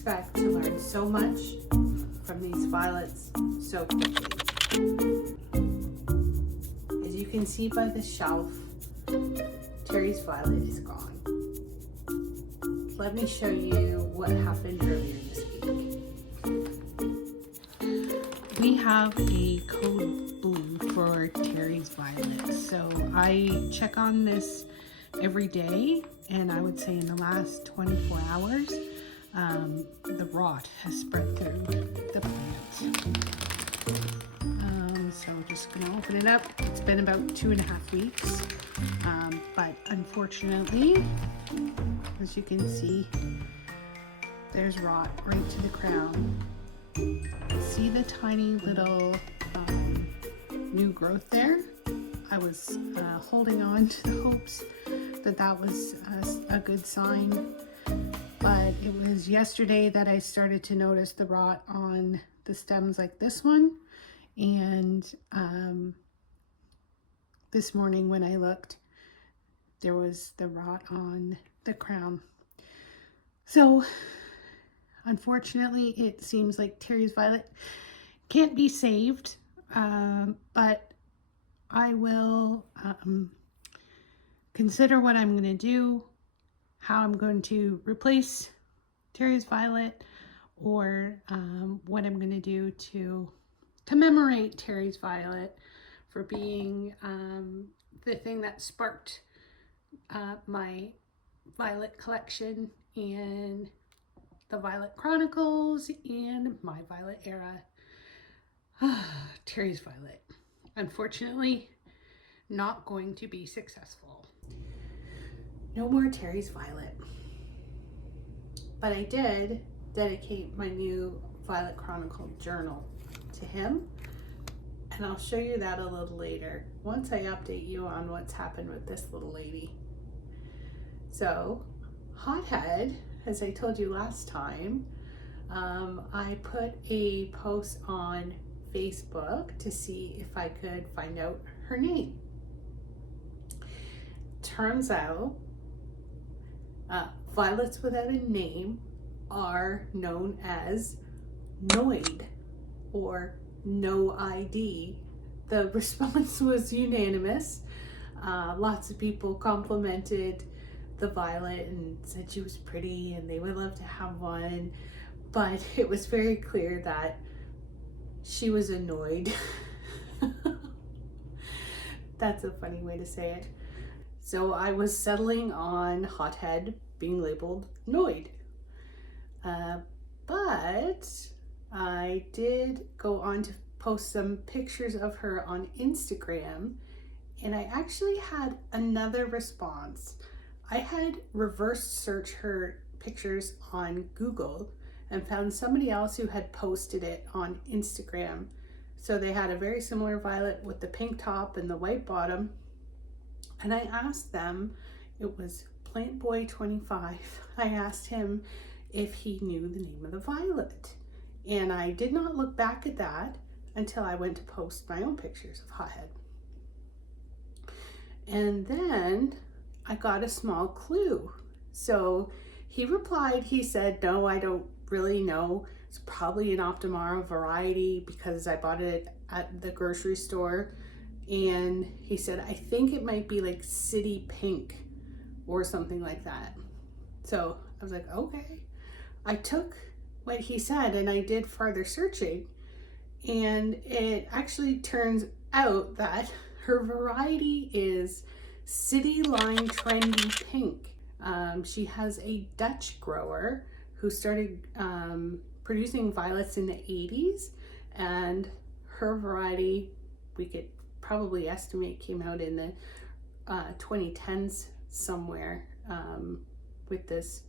expect to learn so much from these violets so quickly. As you can see by the shelf, Terry's violet is gone. Let me show you what happened earlier this week. We have a code blue for Terry's violet. So I check on this every day, and I would say in the last 24 hours, the rot has spread through the plant. So I'm just gonna open it up. It's been about 2.5 weeks, but unfortunately, as you can see, there's rot right to the crown. See the tiny little new growth there? I was holding on to the hopes that that was a good sign, but it was yesterday that I started to notice the rot on the stems like this one, and this morning when I looked, there was the rot on the crown. So unfortunately, it seems like Terry's violet can't be saved, but I will consider what I'm going to do, how I'm going to replace Terry's violet, or what I'm going to do to commemorate Terry's violet for being the thing that sparked my violet collection and the Violet Chronicles and my Violet era. Terry's violet, unfortunately, not going to be successful. No more Terry's violet. But I did dedicate my new Violet Chronicle journal to him, and I'll show you that a little later once I update you on what's happened with this little lady. So, Hothead, as I told you last time, I put a post on Facebook to see if I could find out her name. Turns out, violets without a name are known as NOID, or no ID. The response was unanimous. Lots of people complimented the violet and said she was pretty and they would love to have one, but it was very clear that she was annoyed. That's a funny way to say it. So I was settling on Hothead being labeled NOID, but I did go on to post some pictures of her on Instagram, and I actually had another response. I had reverse searched her pictures on Google and found somebody else who had posted it on Instagram. So they had a very similar violet with the pink top and the white bottom. And I asked them, it was PlantBoy25, I asked him if he knew the name of the violet. And I did not look back at that until I went to post my own pictures of Hothead. And then I got a small clue. So he replied, he said, no, I don't really know. It's probably an Optimara variety because I bought it at the grocery store. And he said, I think it might be like City Pink or something like that. So I was like, okay. I took what he said and I did further searching, and it actually turns out that her variety is City Line Trendy Pink. She has a Dutch grower who started producing violets in the 80s, and her variety, we could probably estimate, came out in the 2010s somewhere, with this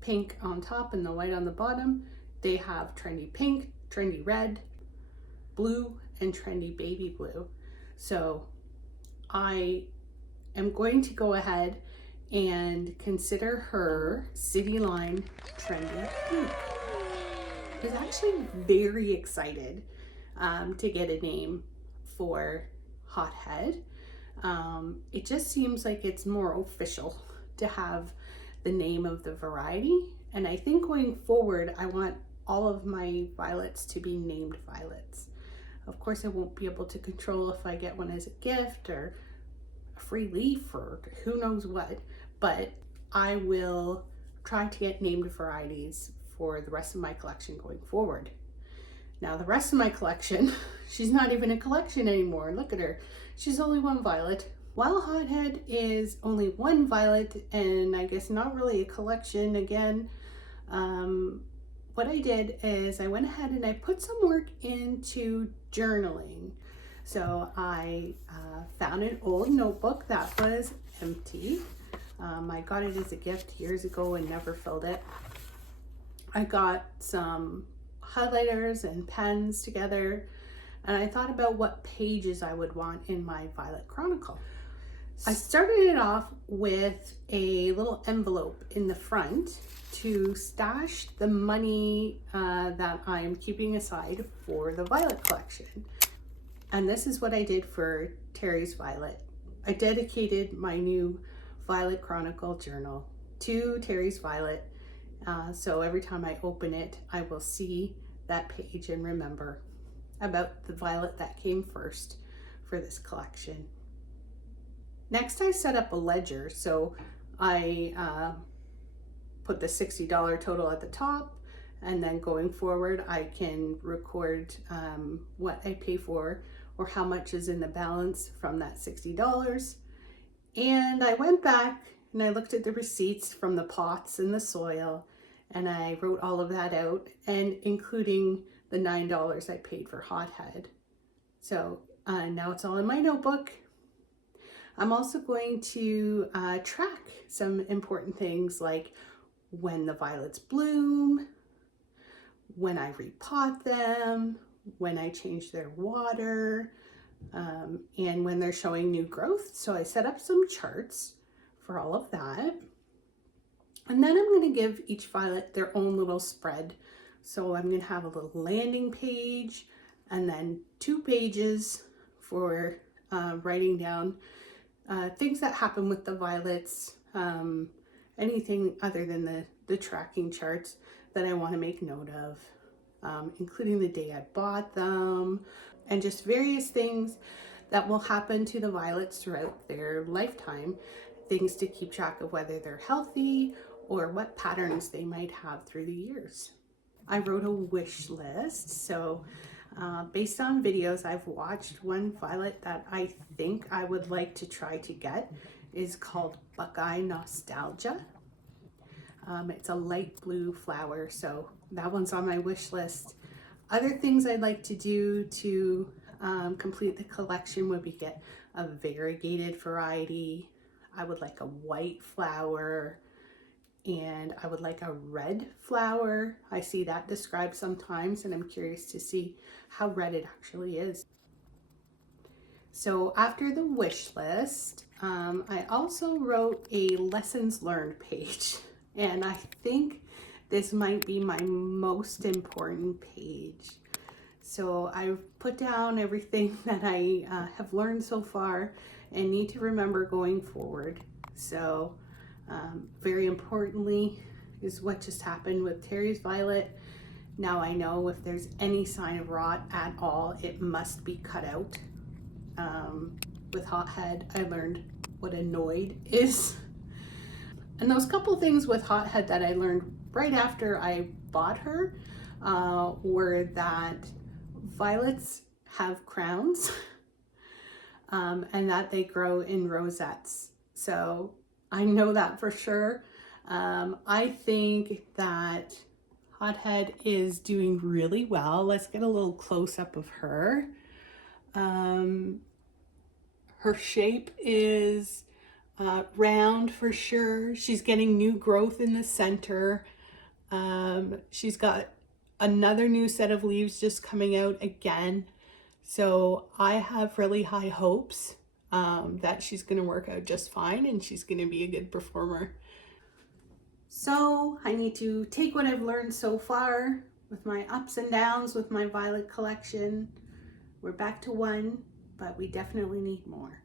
pink on top and the white on the bottom. They have trendy pink, trendy red, blue, and trendy baby blue. So I am going to go ahead and consider her City Line Trendy Pink. I was actually very excited to get a name for Hothead. It just seems like it's more official to have the name of the variety. And I think going forward, I want all of my violets to be named violets. Of course, I won't be able to control if I get one as a gift or a free leaf or who knows what, but I will try to get named varieties for the rest of my collection going forward. Now the rest of my collection, she's not even a collection anymore. Look at her. She's only one violet. While Hothead is only one violet and I guess not really a collection again, what I did is I went ahead and I put some work into journaling. So I found an old notebook that was empty. I got it as a gift years ago and never filled it. I got some highlighters and pens together, and I thought about what pages I would want in my Violet Chronicle. I started it off with a little envelope in the front to stash the money that I'm keeping aside for the Violet collection. And this is what I did for Terry's Violet. I dedicated my new Violet Chronicle journal to Terry's Violet. So every time I open it, I will see that page and remember about the violet that came first for this collection. Next, I set up a ledger. So I put the $60 total at the top, and then going forward, I can record what I pay for or how much is in the balance from that $60. And I went back and I looked at the receipts from the pots and the soil, and I wrote all of that out, and including the $9 I paid for Hothead. So now it's all in my notebook. I'm also going to track some important things like when the violets bloom, when I repot them, when I change their water, and when they're showing new growth. So I set up some charts for all of that. And then I'm going to give each violet their own little spread. So I'm going to have a little landing page and then 2 pages for writing down things that happen with the violets, anything other than the tracking charts that I want to make note of, including the day I bought them, and just various things that will happen to the violets throughout their lifetime, things to keep track of whether they're healthy or what patterns they might have through the years. I wrote a wish list. So based on videos I've watched, one violet that I think I would like to try to get is called Buckeye Nostalgia. It's a light blue flower, so that one's on my wish list. Other things I'd like to do to complete the collection would be get a variegated variety. I would like a white flower, and I would like a red flower. I see that described sometimes, and I'm curious to see how red it actually is. So after the wish list, I also wrote a lessons learned page, and I think this might be my most important page. So I've put down everything that I have learned so far and need to remember going forward. So very importantly is what just happened with Terry's Violet. Now I know if there's any sign of rot at all, it must be cut out. With Hothead, I learned what a NOID is. And those couple things with Hothead that I learned right after I bought her were that violets have crowns and that they grow in rosettes. So I know that for sure. I think that Hothead is doing really well. Let's get a little close up of her. Her shape is round for sure. She's getting new growth in the center. She's got another new set of leaves just coming out again. So I have really high hopes that she's going to work out just fine and she's going to be a good performer. So I need to take what I've learned so far with my ups and downs with my violet collection. We're back to 1, but we definitely need more.